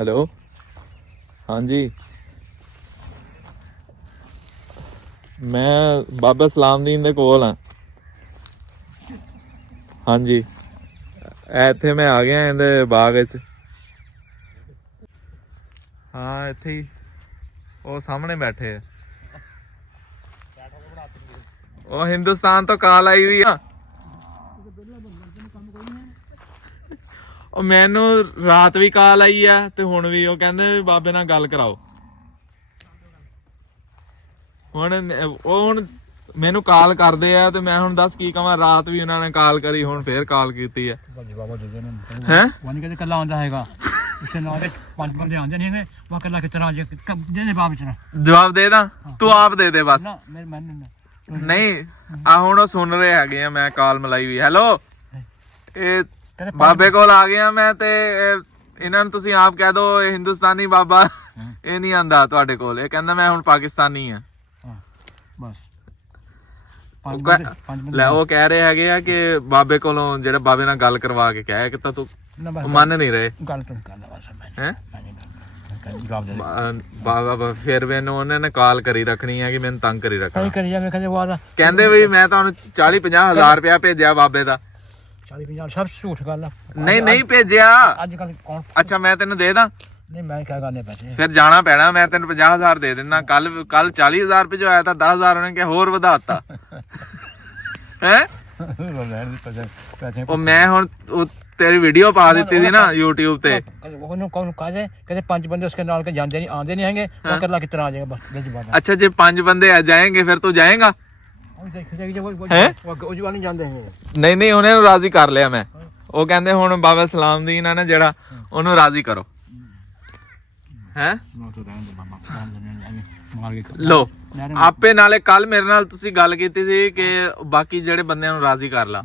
Hello हाँ जी मैं बाबा सलामदीन दे कोल हाँ। हाँ जी इत्थे मैं आ गया इहदे बाग विच। हाँ इत्थे ही वो सामने बैठे है। वो हिंदुस्तान तो काल आई हुई आ। ਉਹ ਮੈਨੂੰ ਰਾਤ ਵੀ ਕਾਲ ਆਈ ਆ ਤੇ ਹੁਣ ਵੀ ਉਹ ਕਹਿੰਦੇ ਬਾਬੇ ਨਾਲ ਗੱਲ ਕਰਾਓ। ਹੁਣ ਮੈਨੂੰ ਕਾਲ ਕਰਦੇ ਆ ਤੇ ਮੈਂ ਹੁਣ ਦੱਸ ਕੀ ਕਵਾਂ। ਰਾਤ ਵੀ ਉਹਨਾਂ ਨੇ ਕਾਲ ਕਰੀ ਹੁਣ ਫੇਰ ਕਾਲ ਕੀਤੀ ਆ। ਹੈ ਵਨ ਕੇ ਕੱਲਾ ਆਉਂਦਾ ਹੈਗਾ ਉਸੇ ਨਾਲ ਦੇ 5 ਬੰਦੇ ਆਉਂਦੇ ਨਹੀਂ ਹੈਗੇ ਉਹ ਕੱਲਾ ਕਿਸ ਤਰ੍ਹਾਂ ਦੇ ਜਵਾਬ ਵਿੱਚ ਜਵਾਬ ਦੇ ਦਾਂ ਤੂੰ ਆਪ ਦੇ ਦੇ ਬਸ। ਨਾ ਮੈਂ ਨਹੀਂ ਆ ਹੁਣ ਉਹ ਸੁਣ ਰਹੇ ਹੈਗੇ ਆ ਮੈਂ ਕਾਲ ਮਲਾਈ ਵੀ। ਹੈਲੋ ਇਹ ਬਾਬੇ ਕੋਲ ਆ ਗਿਆ ਮੈਂ ਤੇ ਇਹਨਾਂ ਨੂੰ ਤੁਸੀਂ ਆਪ ਕਹਿ ਦੋ ਇਹ ਹਿੰਦੁਸਤਾਨੀ ਬਾਬਾ ਇਹ ਨਹੀਂ ਆਂਦਾ ਤੁਹਾਡੇ ਕੋਲ। ਇਹ ਕਹਿੰਦਾ ਮੈਂ ਹੁਣ ਪਾਕਿਸਤਾਨੀ ਆ ਬਸ। ਲੈ ਉਹ ਕਹਿ ਰਹੇ ਹੈਗੇ ਆ ਕਿ ਬਾਬੇ ਕੋਲੋਂ ਜਿਹੜਾ ਬਾਬੇ ਨਾਲ ਗੱਲ ਕਰਵਾ ਕੇ ਕਹਿ ਕਿ ਤਾਂ ਤੂੰ ਮੰਨ ਨਹੀਂ ਰਹੇ। ਗੱਲ ਤੋਂ ਕਰ ਬਸ ਹੈ ਜਵਾਬ ਦੇ ਬਾਬਾ ਫਿਰ ਮੈਨੂੰ ਉਹਨੇ ਨੇ ਕਾਲ ਕਰੀ ਰੱਖਣੀ ਹੈ ਕਿ ਮੈਨੂੰ ਤੰਗ ਕਰੀ ਰੱਖਣਾ। ਕਰੀ ਜਾਵੇ ਕਦੇ ਵਾਦਾ ਕਹਿੰਦੇ ਵੀ ਮੈਂ ਤੁਹਾਨੂੰ 40-50 ਹਜ਼ਾਰ ਰੁਪਇਆ ਭੇਜਿਆ ਬਾਬੇ ਦਾ। 40-50 ਸਭ ਝੂਠ ਗੱਲ ਆ। ਨਹੀਂ ਭੇਜਿਆ। ਅੱਜ ਕੱਲ ਕੌਣ ਅੱਛਾ ਮੈਂ ਤੈਨੂੰ ਦੇ ਦਾਂ। ਨਹੀਂ ਮੈਂ ਕਿਆ ਕਰਨੇ ਪੈਸੇ ਫਿਰ ਜਾਣਾ ਪੈਣਾ। ਮੈਂ ਤੈਨੂੰ 50,000 ਦੇ ਦਿੰਦਾ। ਕੱਲ 40,000 ਭੇਜਵਾਇਆ ਤਾਂ 10,000 ਉਹਨੇ ਕਿਹਾ ਹੋਰ ਵਧਾਤਾ ਹੈ। ਉਹ ਮੈਂ ਹੁਣ ਤੇਰੀ ਵੀਡੀਓ ਪਾ ਦਿੱਤੀ ਸੀ ਨਾ YouTube ਤੇ। ਉਹਨੂੰ ਕੌਣ ਕਹਦੇ ਕਹਿੰਦੇ 5 ਬੰਦੇ ਉਸਕੇ ਨਾਲ ਕੇ ਜਾਂਦੇ ਨਹੀਂ ਆਉਂਦੇ ਨਹੀਂ ਹੈਗੇ ਉਹ ਇਕੱਲਾ ਕਿਤਨਾ ਆ ਜਾਏਗਾ ਬਸ ਜਵਾਬ। ਅੱਛਾ ਜੇ 5 ਬੰਦੇ ਆ ਜਾਏंगे ਫਿਰ ਤੂੰ ਜਾਏगा। ਉਹ ਜਵਾਨ ਨਹੀਂ ਜਾਂਦੇ ਹੈ। ਨਹੀਂ ਉਹਨੇ ਨੂੰ ਰਾਜ਼ੀ ਕਰ ਲਿਆ ਮੈਂ। ਉਹ ਕਹਿੰਦੇ ਹੁਣ ਬਾਬਾ ਸਲਾਮਦੀਨ ਆ ਨਾ ਜਿਹੜਾ ਉਹਨੂੰ ਰਾਜ਼ੀ ਕਰੋ ਹੈ। ਲੋ ਆਪੇ ਨਾਲੇ ਕੱਲ ਮੇਰੇ ਨਾਲ ਤੁਸੀਂ ਗੱਲ ਕੀਤੀ ਸੀ ਕਿ ਬਾਕੀ ਜਿਹੜੇ ਬੰਦਿਆਂ ਨੂੰ ਰਾਜ਼ੀ ਕਰ ਲਾ।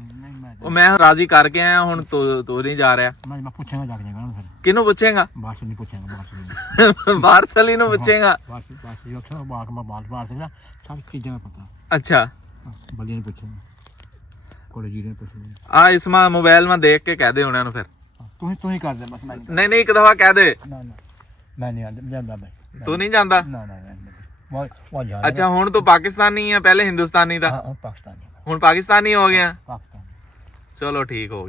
ਉਹ ਮੈਂ ਰਾਜ਼ੀ ਕਰਕੇ ਆਇਆ ਹੁਣ ਤੂੰ ਨਹੀਂ ਜਾ ਰਿਹਾ। ਮੈਂ ਪੁੱਛਾਂਗਾ ਜਾ ਕੇ ਫਿਰ ਕਿਹਨੂੰ ਪੁੱਛੇਗਾ। ਬਾਸ ਨਹੀਂ ਪੁੱਛਾਂਗਾ ਬਾਰਸਲੀ ਨੂੰ ਪੁੱਛੇਗਾ। ਬਾਸ ਇਹ ਅੱਛਾ ਬਾਸ ਨਾ ਸਭ ਚੀਜ਼ਾਂ ਪਤਾ। ਅੱਛਾ ਬਲੀਆਂ ਨਹੀਂ ਪੁੱਛਾਂਗਾ ਕੋਲੇ ਜੀ ਨੇ ਪੁੱਛਾਂਗਾ। ਆ ਇਸਮਾ ਮੋਬਾਈਲ ਮੈਂ ਦੇਖ ਕੇ ਕਹਿ ਦੇ ਉਹਨਾਂ ਨੂੰ ਫਿਰ। ਤੂੰ ਹੀ ਕਰ ਦੇ ਬਸ। ਮੈਂ ਨਹੀਂ ਇੱਕ ਦਫਾ ਕਹਿ ਦੇ। ਨਾ ਮੈਂ ਨਹੀਂ ਜਾਂਦਾ ਬਈ। ਤੂੰ ਨਹੀਂ ਜਾਂਦਾ। ਨਾ ਉਹ ਜਾ। ਅੱਛਾ ਹੁਣ ਤੂੰ ਪਾਕਿਸਤਾਨੀ ਆ ਪਹਿਲੇ ਹਿੰਦੁਸਤਾਨੀ ਦਾ ਪਾਕਿਸਤਾਨੀ ਹੁਣ ਪਾਕਿਸਤਾਨੀ ਹੋ ਗਿਆ। ਪਾਕਿਸਤਾਨੀ ਚਲੋ ਠੀਕ ਹੋ ਗਿਆ।